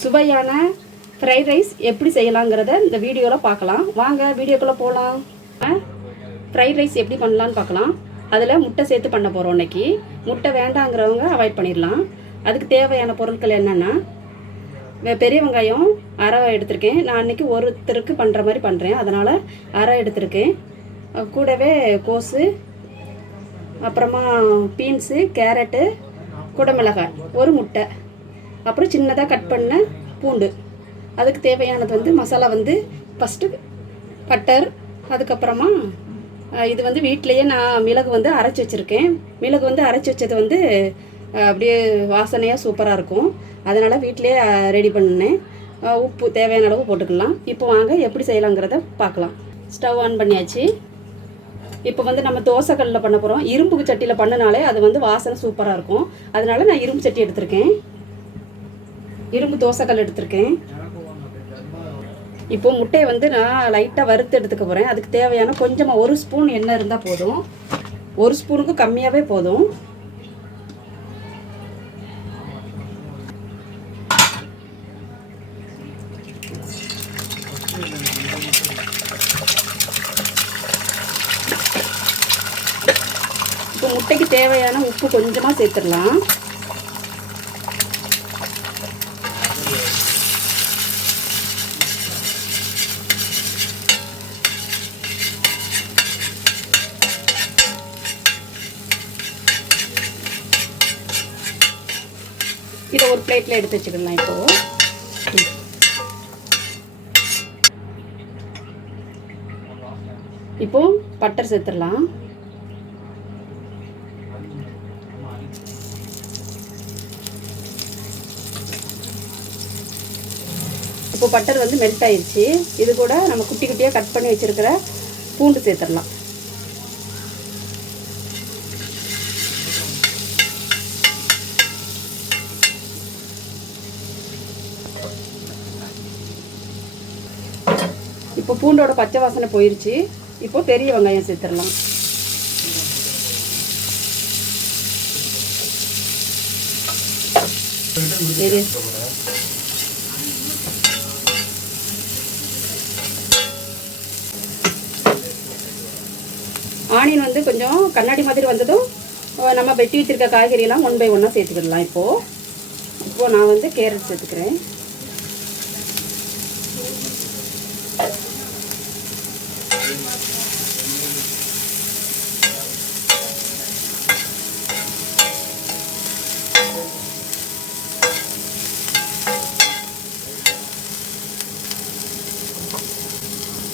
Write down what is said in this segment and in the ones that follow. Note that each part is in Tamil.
சுவையான ஃப்ரைட் ரைஸ் எப்படி செய்யலாங்கிறத இந்த வீடியோவில் பார்க்கலாம். வாங்க வீடியோக்குள்ளே போகலாம். ஃப்ரைட் ரைஸ் எப்படி பண்ணலான்னு பார்க்கலாம். அதில் முட்டை சேர்த்து பண்ண போகிறோம். இன்றைக்கி முட்டை வேண்டாங்கிறவங்க அவாய்ட் பண்ணிடலாம். அதுக்கு தேவையான பொருட்கள் என்னென்னா, பெரிய வெங்காயம் அரை எடுத்திருக்கேன். நான் இன்றைக்கி ஒருத்தருக்கு பண்ணுற மாதிரி பண்ணுறேன், அதனால் அரை எடுத்திருக்கேன். கூடவே கோஸு, அப்புறமா பீன்ஸு, கேரட்டு, குடமிளகாய், ஒரு முட்டை, அப்புறம் சின்னதாக கட் பண்ண பூண்டு. அதுக்கு தேவையானது மசாலா ஃபஸ்ட்டு பட்டர், அதுக்கப்புறமா இது வீட்டிலையே நான் மிளகு அரைச்சி வச்சுருக்கேன். மிளகு அரைச்சி வச்சது அப்படியே வாசனையாக சூப்பராக இருக்கும். அதனால் வீட்டிலையே ரெடி பண்ணினேன். உப்பு தேவையான அளவு போட்டுக்கலாம். இப்போ வாங்க எப்படி செய்யலாங்கிறத பார்க்கலாம். ஸ்டவ் ஆன் பண்ணியாச்சு. இப்போ நம்ம தோசைக்கல்லில் பண்ண போகிறோம். இரும்பு சட்டியில் பண்ணினாலே அது வாசனை சூப்பராக இருக்கும். அதனால் நான் இரும்பு சட்டி எடுத்திருக்கேன். இரும்பு தோசைக்கல் எடுத்திருக்கேன். இப்போ முட்டையை நான் லைட்டாக வறுத்து எடுத்துக்க போகிறேன். அதுக்கு தேவையான கொஞ்சமாக 1 ஸ்பூன் எண்ணெய் இருந்தால் போதும். 1 ஸ்பூனுக்கு கம்மியாகவே போதும். இப்போ முட்டைக்கு தேவையான உப்பு கொஞ்சமாக சேர்த்துடலாம். இதை ஒரு பிளேட்டில் எடுத்து வச்சுக்கலாம். இப்போ பட்டர் சேர்த்துடலாம். இப்போ பட்டர் மெல்ட் ஆயிடுச்சு. இது கூட நம்ம குட்டி குட்டியாக கட் பண்ணி வச்சுருக்கிற பூண்டு சேர்த்துடலாம். இப்போ பூண்டோட பச்சை வாசனை போயிடுச்சு. இப்போ பெரிய வெங்காயம் சேர்த்துடலாம். ஆனியன் கொஞ்சம் கண்ணாடி மாதிரி வந்ததும் நம்ம வெட்டி வச்சிருக்க காய்கறியெல்லாம் 1 பை 1 சேர்த்துக்கிடலாம். இப்போ நான் கேரட் சேர்த்துக்கிறேன்.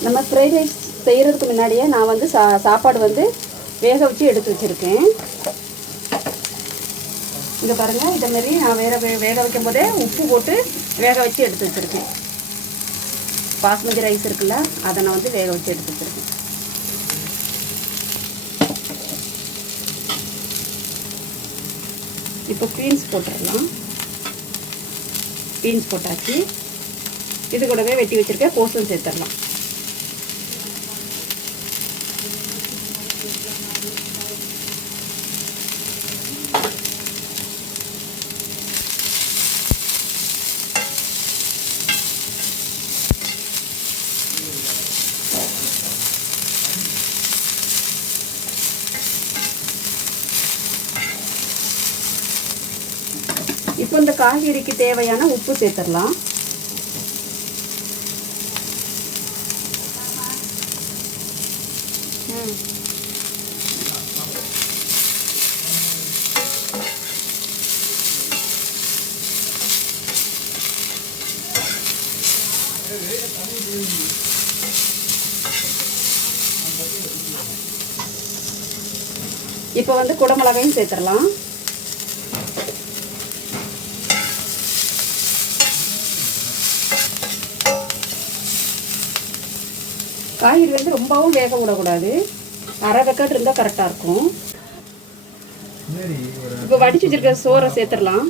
நம்ம ஃப்ரைட் ரைஸ் செய்கிறதுக்கு முன்னாடியே நான் சாப்பாடு வேக வச்சு எடுத்து வச்சுருக்கேன். இங்கே பாருங்கள், இதேமாரி நான் வேக வைக்கும் போதே உப்பு போட்டு வேக வச்சு எடுத்து வச்சுருக்கேன். பாஸ்மதி ரைஸ் இருக்குல்ல, அதை நான் வேக வச்சு எடுத்து வச்சுருக்கேன். இப்போ பீன்ஸ் போட்டுடலாம். பீன்ஸ் போட்டாச்சு. இது கூடவே வெட்டி வச்சுருக்கேன் கோஸும் சேர்த்துடலாம். இப்போ இந்த காய்கறிக்கு தேவையான உப்பு சேர்த்துடலாம். இப்போ குடமிளகாயும் சேர்த்துடலாம். காய்கறி ரொம்பவும் வேக விடக்கூடாது. அரை வெக்காடு இருந்தால் கரெக்டாக இருக்கும். இப்போ வடிச்சு வச்சிருக்க சோறை சேர்த்துடலாம்.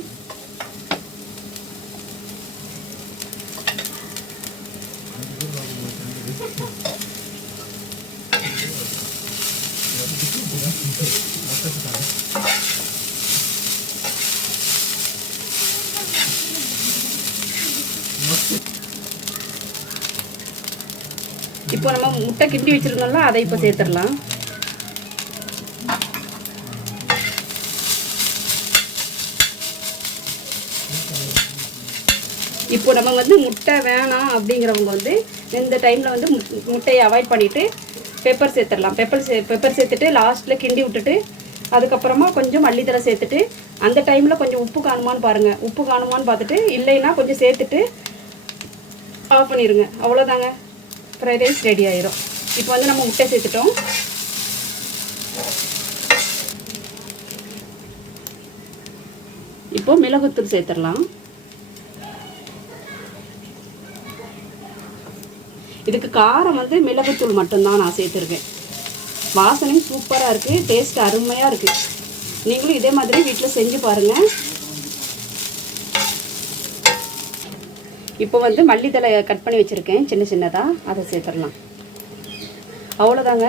இப்போ நம்ம முட்டை கிண்டி வச்சிருந்தோம்ல, அதை இப்போ சேர்த்துடலாம். இப்போ நம்ம வந்து முட்டை வேணாம் அப்படிங்கிறவங்க வந்து இந்த டைமில் வந்து முட்டையை அவாய்ட் பண்ணிவிட்டு பெப்பர் சேர்த்துடலாம். பெப்பர் சேர்த்துட்டு லாஸ்ட்டில் கிண்டி விட்டுட்டு அதுக்கப்புறமா கொஞ்சம் மல்லித்தலை சேர்த்துட்டு அந்த டைமில் கொஞ்சம் உப்பு காணுமான்னு பாருங்கள். உப்பு காணுமான்னு பார்த்துட்டு இல்லைன்னா கொஞ்சம் சேர்த்துட்டு ஆஃப் பண்ணிடுங்க. அவ்வளோதாங்க, ஃப்ரைட் ரைஸ் ரெடி ஆயிரும். இப்போ வந்து நம்ம முட்டை சேர்த்துட்டோம். இப்போ மிளகுத்தூள் சேர்த்துடலாம். இதுக்கு காரம் வந்து மிளகுத்தூள் மட்டும்தான் நான் சேர்த்துருக்கேன். வாசனையும் சூப்பராக இருக்குது, டேஸ்ட் அருமையாக இருக்குது. நீங்களும் இதே மாதிரி வீட்டில் செஞ்சு பாருங்கள். இப்போ வந்து மல்லித்தலை கட் பண்ணி வச்சுருக்கேன் சின்ன சின்னதாக, அதை சேர்த்துடலாம். அவ்வளோதாங்க,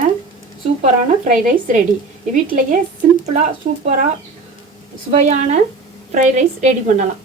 சூப்பரான ஃப்ரைட் ரைஸ் ரெடி. வீட்டிலையே சிம்பிளாக சூப்பராக சுவையான ஃப்ரைட் ரைஸ் ரெடி பண்ணலாம்.